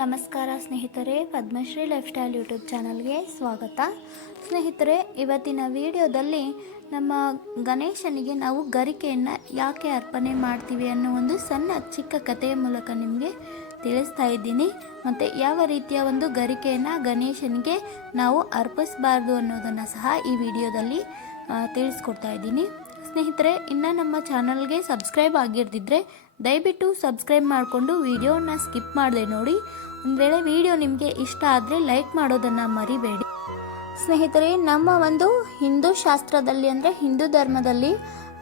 ನಮಸ್ಕಾರ ಸ್ನೇಹಿತರೆ, Padmashri life style YouTube ಚಾನಲ್ಗೆ ಸ್ವಾಗತ. ಸ್ನೇಹಿತರೆ, ಇವತ್ತಿನ ವಿಡಿಯೋದಲ್ಲಿ ನಮ್ಮ ಗಣೇಶನಿಗೆ ನಾವು ಗರಿಕೆಯನ್ನು ಯಾಕೆ ಅರ್ಪಣೆ ಮಾಡ್ತೀವಿ ಅನ್ನೋ ಒಂದು ಸಣ್ಣ ಚಿಕ್ಕ ಕಥೆಯ ಮೂಲಕ ನಿಮಗೆ ತಿಳಿಸ್ತಾ ಇದ್ದೀನಿ. ಮತ್ತು ಯಾವ ರೀತಿಯ ಒಂದು ಗರಿಕೆಯನ್ನು ಗಣೇಶನಿಗೆ ನಾವು ಅರ್ಪಿಸಬಾರ್ದು ಅನ್ನೋದನ್ನು ಸಹ ಈ ವಿಡಿಯೋದಲ್ಲಿ ತಿಳಿಸ್ಕೊಡ್ತಾ ಇದ್ದೀನಿ. ಸ್ನೇಹಿತರೆ, ಇನ್ನು ನಮ್ಮ ಚಾನಲ್ಗೆ ಸಬ್ಸ್ಕ್ರೈಬ್ ಆಗಿರ್ದಿದ್ರೆ ದಯವಿಟ್ಟು ಸಬ್ಸ್ಕ್ರೈಬ್ ಮಾಡಿಕೊಂಡು ವಿಡಿಯೋನ ಸ್ಕಿಪ್ ಮಾಡದೆ ನೋಡಿ. ಒಂದು ವೇಳೆ ವಿಡಿಯೋ ನಿಮಗೆ ಇಷ್ಟ ಆದರೆ ಲೈಕ್ ಮಾಡೋದನ್ನು ಮರಿಬೇಡಿ. ಸ್ನೇಹಿತರೆ, ನಮ್ಮ ಒಂದು ಹಿಂದೂ ಶಾಸ್ತ್ರದಲ್ಲಿ ಅಂದರೆ ಹಿಂದೂ ಧರ್ಮದಲ್ಲಿ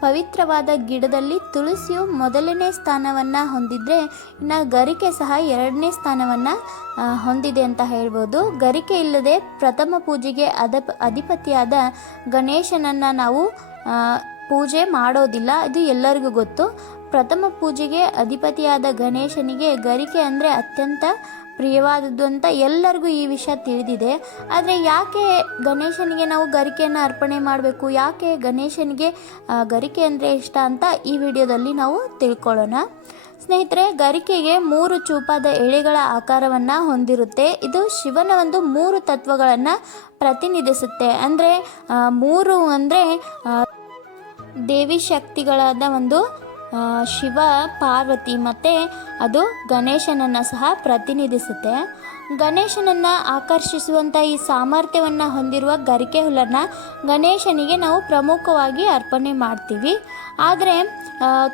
ಪವಿತ್ರವಾದ ಗಿಡದಲ್ಲಿ ತುಳಸಿಯು ಮೊದಲನೇ ಸ್ಥಾನವನ್ನು ಹೊಂದಿದ್ರೆ, ಇನ್ನು ಗರಿಕೆ ಸಹ ಎರಡನೇ ಸ್ಥಾನವನ್ನು ಹೊಂದಿದೆ ಅಂತ ಹೇಳ್ಬೋದು. ಗರಿಕೆ ಇಲ್ಲದೆ ಪ್ರಥಮ ಪೂಜೆಗೆ ಅಧಪ, ಅಧಿಪತಿಯಾದ ಗಣೇಶನನ್ನು ನಾವು ಪೂಜೆ ಮಾಡೋದಿಲ್ಲ. ಇದು ಎಲ್ಲರಿಗೂ ಗೊತ್ತು. ಪ್ರಥಮ ಪೂಜೆಗೆ ಅಧಿಪತಿಯಾದ ಗಣೇಶನಿಗೆ ಗರಿಕೆ ಅಂದರೆ ಅತ್ಯಂತ ಪ್ರಿಯವಾದದ್ದು ಅಂತ ಎಲ್ಲರಿಗೂ ಈ ವಿಷಯ ತಿಳಿದಿದೆ. ಆದರೆ ಯಾಕೆ ಗಣೇಶನಿಗೆ ನಾವು ಗರಿಕೆಯನ್ನು ಅರ್ಪಣೆ ಮಾಡಬೇಕು? ಯಾಕೆ ಗಣೇಶನಿಗೆ ಗರಿಕೆ ಅಂದರೆ ಇಷ್ಟ ಅಂತ ಈ ವಿಡಿಯೋದಲ್ಲಿ ನಾವು ತಿಳ್ಕೊಳ್ಳೋಣ. ಸ್ನೇಹಿತರೆ, ಗರಿಕೆಗೆ ಮೂರು ಚೂಪಾದ ಎಳೆಗಳ ಆಕಾರವನ್ನು ಹೊಂದಿರುತ್ತೆ. ಇದು ಶಿವನ ಒಂದು ಮೂರು ತತ್ವಗಳನ್ನು ಪ್ರತಿನಿಧಿಸುತ್ತೆ. ಅಂದರೆ ಮೂರು ಅಂದರೆ ದೇವಿ ಶಕ್ತಿಗಳಾದ ಒಂದು ಶಿವ, ಪಾರ್ವತಿ ಮತ್ತು ಅದು ಗಣೇಶನನ್ನು ಸಹ ಪ್ರತಿನಿಧಿಸುತ್ತೆ. ಗಣೇಶನನ್ನು ಆಕರ್ಷಿಸುವಂಥ ಈ ಸಾಮರ್ಥ್ಯವನ್ನು ಹೊಂದಿರುವ ಗರಿಕೆ ಹುಲ್ಲನ್ನು ಗಣೇಶನಿಗೆ ನಾವು ಪ್ರಮುಖವಾಗಿ ಅರ್ಪಣೆ ಮಾಡ್ತೀವಿ. ಆದರೆ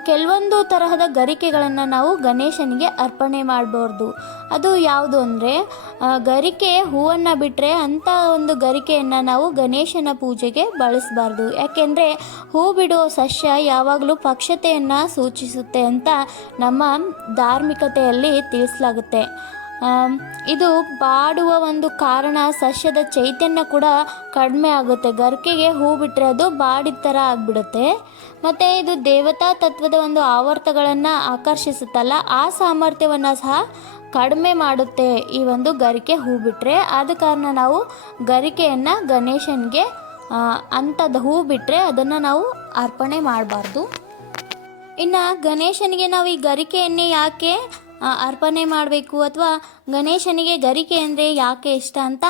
ಕೆಲವೊಂದು ತರಹದ ಗರಿಕೆಗಳನ್ನು ನಾವು ಗಣೇಶನಿಗೆ ಅರ್ಪಣೆ ಮಾಡಬಾರ್ದು. ಅದು ಯಾವುದು ಅಂದರೆ ಗರಿಕೆ ಹೂವನ್ನು ಬಿಟ್ಟರೆ ಅಂಥ ಒಂದು ಗರಿಕೆಯನ್ನು ನಾವು ಗಣೇಶನ ಪೂಜೆಗೆ ಬಳಸಬಾರ್ದು. ಯಾಕೆಂದರೆ, ಹೂ ಬಿಡುವ ಸಸ್ಯ ಯಾವಾಗಲೂ ಪಕ್ಷತೆಯನ್ನು ಸೂಚಿಸುತ್ತೆ ಅಂತ ನಮ್ಮ ಧಾರ್ಮಿಕತೆಯಲ್ಲಿ ತಿಳಿಸಲಾಗುತ್ತೆ. ಇದು ಬಾಡುವ ಒಂದು ಕಾರಣ ಸಸ್ಯದ ಚೈತನ್ಯ ಕೂಡ ಕಡಿಮೆ ಆಗುತ್ತೆ. ಗರಿಕೆಗೆ ಹೂ ಬಿಟ್ಟರೆ ಅದು ಬಾಡಿದ ಥರ ಆಗಿಬಿಡುತ್ತೆ. ಮತ್ತು ಇದು ದೇವತಾ ತತ್ವದ ಒಂದು ಆವರ್ತಗಳನ್ನು ಆಕರ್ಷಿಸುತ್ತಲ್ಲ, ಆ ಸಾಮರ್ಥ್ಯವನ್ನು ಸಹ ಕಡಿಮೆ ಮಾಡುತ್ತೆ ಈ ಒಂದು ಗರಿಕೆ ಹೂ ಬಿಟ್ಟರೆ ಆದ ಕಾರಣ ನಾವು ಗರಿಕೆಯನ್ನು ಗಣೇಶನಿಗೆ ಅಂಥದ್ದು ಹೂ ಬಿಟ್ಟರೆ ಅದನ್ನು ನಾವು ಅರ್ಪಣೆ ಮಾಡಬಾರ್ದು. ಇನ್ನು ಗಣೇಶನಿಗೆ ನಾವು ಈ ಗರಿಕೆಯನ್ನೇ ಯಾಕೆ ಅರ್ಪಣೆ ಮಾಡಬೇಕು ಅಥವಾ ಗಣೇಶನಿಗೆ ಗರಿಕೆ ಅಂದರೆ ಯಾಕೆ ಇಷ್ಟ ಅಂತ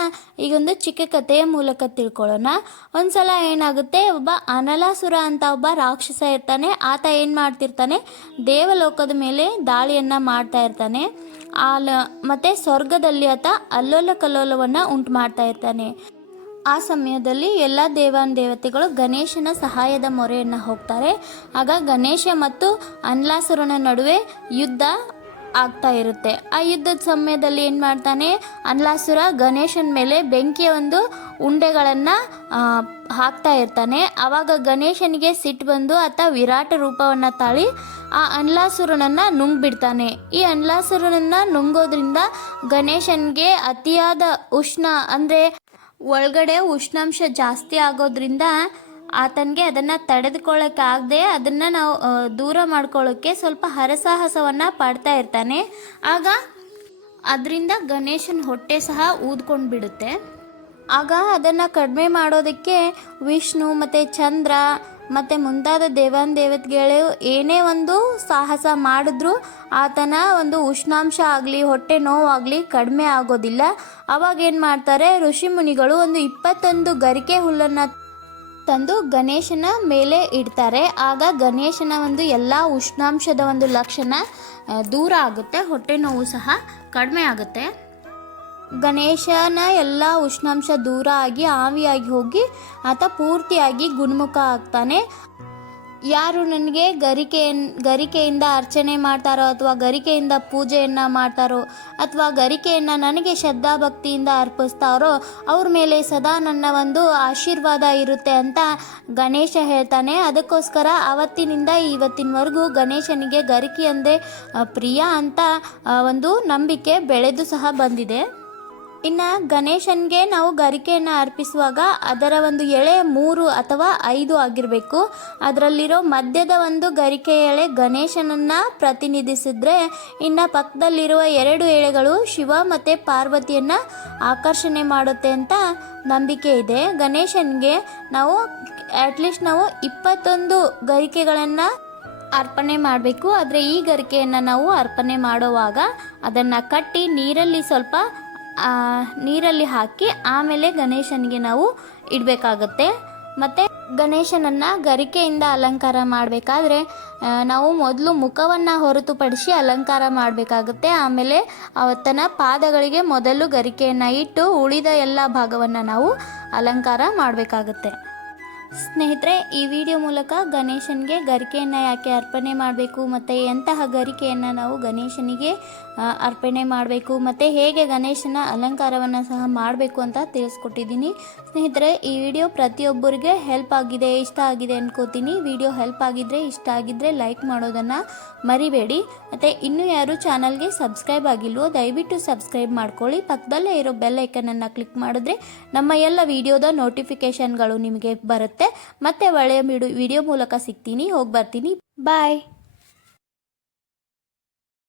ಈಗೊಂದು ಚಿಕ್ಕ ಕಥೆಯ ಮೂಲಕ ತಿಳ್ಕೊಳ್ಳೋಣ. ಒಂದ್ಸಲ ಏನಾಗುತ್ತೆ, ಒಬ್ಬ ಅನಲಾಸುರ ಅಂತ ಒಬ್ಬ ರಾಕ್ಷಸ ಇರ್ತಾನೆ. ಆತ ಏನು ಮಾಡ್ತಿರ್ತಾನೆ, ದೇವಲೋಕದ ಮೇಲೆ ದಾಳಿಯನ್ನು ಮಾಡ್ತಾ ಇರ್ತಾನೆ. ಆಲ ಮತ್ತು ಸ್ವರ್ಗದಲ್ಲಿ ಆತ ಅಲ್ಲೋಲ ಕಲ್ಲೋಲವನ್ನು ಉಂಟು ಮಾಡ್ತಾ ಇರ್ತಾನೆ. ಆ ಸಮಯದಲ್ಲಿ ಎಲ್ಲ ದೇವಾನ್ ದೇವತೆಗಳು ಗಣೇಶನ ಸಹಾಯದ ಮೊರೆಯನ್ನು ಹೋಗ್ತಾರೆ. ಆಗ ಗಣೇಶ ಮತ್ತು ಅನ್ಲಾಸುರನ ನಡುವೆ ಯುದ್ಧ ಆಗ್ತಾ ಇರುತ್ತೆ. ಆ ಯುದ್ಧದ ಸಮಯದಲ್ಲಿ ಏನು ಮಾಡ್ತಾನೆ? ಅನ್ಲಾಸುರ ಗಣೇಶನ ಮೇಲೆ ಬೆಂಕಿಯ ಒಂದು ಉಂಡೆಗಳನ್ನು ಹಾಕ್ತಾ ಇರ್ತಾನೆ. ಆವಾಗ ಗಣೇಶನಿಗೆ ಸಿಟ್ಟು ಬಂದು ಆತ ವಿರಾಟ ರೂಪವನ್ನು ತಾಳಿ ಆ ಅನ್ಲಾಸುರನನ್ನು ನುಂಗ್ಬಿಡ್ತಾನೆ. ಈ ಅನ್ಲಾಸುರನನ್ನು ನುಂಗೋದ್ರಿಂದ ಗಣೇಶನಿಗೆ ಅತಿಯಾದ ಉಷ್ಣ ಅಂದರೆ ಒಳಗಡೆ ಉಷ್ಣಾಂಶ ಜಾಸ್ತಿ ಆಗೋದ್ರಿಂದ ಆತನಿಗೆ ಅದನ್ನು ತಡೆದುಕೊಳ್ಳೋಕ್ಕಾಗದೆ ಅದನ್ನು ನಾವು ದೂರ ಮಾಡ್ಕೊಳ್ಳೋಕ್ಕೆ ಸ್ವಲ್ಪ ಹರಸಾಹಸವನ್ನು ಪಡ್ತಾ ಇರ್ತಾನೆ. ಆಗ ಅದರಿಂದ ಗಣೇಶನ ಹೊಟ್ಟೆ ಸಹ ಊದ್ಕೊಂಡು ಬಿಡುತ್ತೆ ಆಗ ಅದನ್ನು ಕಡಿಮೆ ಮಾಡೋದಕ್ಕೆ ವಿಷ್ಣು ಮತ್ತು ಚಂದ್ರ ಮತ್ತು ಮುಂತಾದ ದೇವಾನ್ ದೇವತೆಗಳು ಏನೇ ಒಂದು ಸಾಹಸ ಮಾಡಿದ್ರೂ ಆತನ ಒಂದು ಉಷ್ಣಾಂಶ ಆಗಲಿ, ಹೊಟ್ಟೆ ನೋವಾಗಲಿ ಕಡಿಮೆ ಆಗೋದಿಲ್ಲ. ಅವಾಗೇನು ಮಾಡ್ತಾರೆ ಋಷಿ ಮುನಿಗಳು ಒಂದು ಇಪ್ಪತ್ತೊಂದು ಗರಿಕೆ ಹುಲ್ಲನ್ನು ತಂದು ಗಣೇಶನ ಮೇಲೆ ಇಡ್ತಾರೆ. ಆಗ ಗಣೇಶನ ಒಂದು ಎಲ್ಲ ಉಷ್ಣಾಂಶದ ಒಂದು ಲಕ್ಷಣ ದೂರ ಆಗುತ್ತೆ. ಹೊಟ್ಟೆ ನೋವು ಸಹ ಕಡಿಮೆ ಆಗುತ್ತೆ. ಗಣೇಶನ ಎಲ್ಲ ಉಷ್ಣಾಂಶ ದೂರ ಆಗಿ ಆವಿಯಾಗಿ ಹೋಗಿ ಆತ ಪೂರ್ತಿಯಾಗಿ ಗುಣಮುಖ ಆಗ್ತಾನೆ. ಯಾರು ನನಗೆ ಗರಿಕೆಯನ್, ಗರಿಕೆಯಿಂದ ಅರ್ಚನೆ ಮಾಡ್ತಾರೋ ಅಥವಾ ಗರಿಕೆಯಿಂದ ಪೂಜೆಯನ್ನು ಮಾಡ್ತಾರೋ ಅಥವಾ ಗರಿಕೆಯನ್ನು ನನಗೆ ಶ್ರದ್ಧಾ ಭಕ್ತಿಯಿಂದ ಅರ್ಪಿಸ್ತಾರೋ ಅವ್ರ ಮೇಲೆ ಸದಾ ನನ್ನ ಒಂದು ಆಶೀರ್ವಾದ ಇರುತ್ತೆ ಅಂತ ಗಣೇಶ ಹೇಳ್ತಾನೆ. ಅದಕ್ಕೋಸ್ಕರ ಅವತ್ತಿನಿಂದ ಇವತ್ತಿನವರೆಗೂ ಗಣೇಶನಿಗೆ ಗರಿಕೆ ಅಂದರೆ ಪ್ರಿಯ ಅಂತ ಒಂದು ನಂಬಿಕೆ ಬೆಳೆದು ಸಹ ಬಂದಿದೆ. ಇನ್ನು ಗಣೇಶನಿಗೆ ನಾವು ಗರಿಕೆಯನ್ನು ಅರ್ಪಿಸುವಾಗ ಅದರ ಒಂದು ಎಳೆ ಮೂರು ಅಥವಾ ಐದು ಆಗಿರಬೇಕು. ಅದರಲ್ಲಿರೋ ಮಧ್ಯದ ಒಂದು ಗರಿಕೆ ಎಳೆ ಗಣೇಶನನ್ನು ಪ್ರತಿನಿಧಿಸಿದ್ರೆ ಇನ್ನು ಪಕ್ಕದಲ್ಲಿರುವ ಎರಡು ಎಳೆಗಳು ಶಿವ ಮತ್ತು ಪಾರ್ವತಿಯನ್ನು ಆಕರ್ಷಣೆ ಮಾಡುತ್ತೆ ಅಂತ ನಂಬಿಕೆ ಇದೆ. ಗಣೇಶನಿಗೆ ನಾವು ಅಟ್ಲೀಸ್ಟ್ ನಾವು ಇಪ್ಪತ್ತೊಂದು ಗರಿಕೆಗಳನ್ನು ಅರ್ಪಣೆ ಮಾಡಬೇಕು. ಆದರೆ ಈ ಗರಿಕೆಯನ್ನು ನಾವು ಅರ್ಪಣೆ ಮಾಡುವಾಗ ಅದನ್ನು ಕಟ್ಟಿ ನೀರಲ್ಲಿ ಸ್ವಲ್ಪ ನೀರಲ್ಲಿ ಹಾಕಿ ಆಮೇಲೆ ಗಣೇಶನಿಗೆ ನಾವು ಇಡಬೇಕಾಗತ್ತೆ. ಮತ್ತು ಗಣೇಶನನ್ನು ಗರಿಕೆಯಿಂದ ಅಲಂಕಾರ ಮಾಡಬೇಕಾದ್ರೆ ನಾವು ಮೊದಲು ಮುಖವನ್ನು ಹೊರತುಪಡಿಸಿ ಅಲಂಕಾರ ಮಾಡಬೇಕಾಗುತ್ತೆ. ಆಮೇಲೆ ಅವತ್ತನ ಪಾದಗಳಿಗೆ ಮೊದಲು ಗರಿಕೆಯನ್ನು ಇಟ್ಟು ಉಳಿದ ಎಲ್ಲ ಭಾಗವನ್ನು ನಾವು ಅಲಂಕಾರ ಮಾಡಬೇಕಾಗುತ್ತೆ. ಸ್ನೇಹಿತರೆ, ಈ ವಿಡಿಯೋ ಮೂಲಕ ಗಣೇಶನಿಗೆ ಗರಿಕೆಯನ್ನು ಯಾಕೆ ಅರ್ಪಣೆ ಮಾಡಬೇಕು, ಮತ್ತು ಎಂತಹ ಗರಿಕೆಯನ್ನು ನಾವು ಗಣೇಶನಿಗೆ ಅರ್ಪಣೆ ಮಾಡಬೇಕು, ಮತ್ತು ಹೇಗೆ ಗಣೇಶನ ಅಲಂಕಾರವನ್ನು ಸಹ ಮಾಡಬೇಕು ಅಂತ ತಿಳಿಸ್ಕೊಟ್ಟಿದ್ದೀನಿ. ಸ್ನೇಹಿತರೆ, ಈ ವಿಡಿಯೋ ಪ್ರತಿಯೊಬ್ಬರಿಗೆ ಹೆಲ್ಪ್ ಆಗಿದೆ, ಇಷ್ಟ ಆಗಿದೆ ಅನ್ಕೋತೀನಿ. ವಿಡಿಯೋ ಹೆಲ್ಪ್ ಆಗಿದ್ದರೆ ಇಷ್ಟ ಆಗಿದ್ದರೆ ಲೈಕ್ ಮಾಡೋದನ್ನು ಮರಿಬೇಡಿ. ಮತ್ತು ಇನ್ನೂ ಯಾರು ಚಾನಲ್ಗೆ ಸಬ್ಸ್ಕ್ರೈಬ್ ಆಗಿಲ್ವೋ, ದಯವಿಟ್ಟು ಸಬ್ಸ್ಕ್ರೈಬ್ ಮಾಡ್ಕೊಳ್ಳಿ. ಪಕ್ಕದಲ್ಲೇ ಇರೋ ಬೆಲ್ ಐಕನನ್ನು ಕ್ಲಿಕ್ ಮಾಡಿದ್ರೆ ನಮ್ಮ ಎಲ್ಲ ವಿಡಿಯೋದ ನೋಟಿಫಿಕೇಷನ್ಗಳು ನಿಮಗೆ ಬರುತ್ತೆ. ಮತ್ತೆ ಒಳ್ಳೆಯ ವಿಡಿಯೋ ಮೂಲಕ ಸಿಗ್ತೀನಿ. ಹೋಗಿ ಬರ್ತೀನಿ. ಬಾಯ್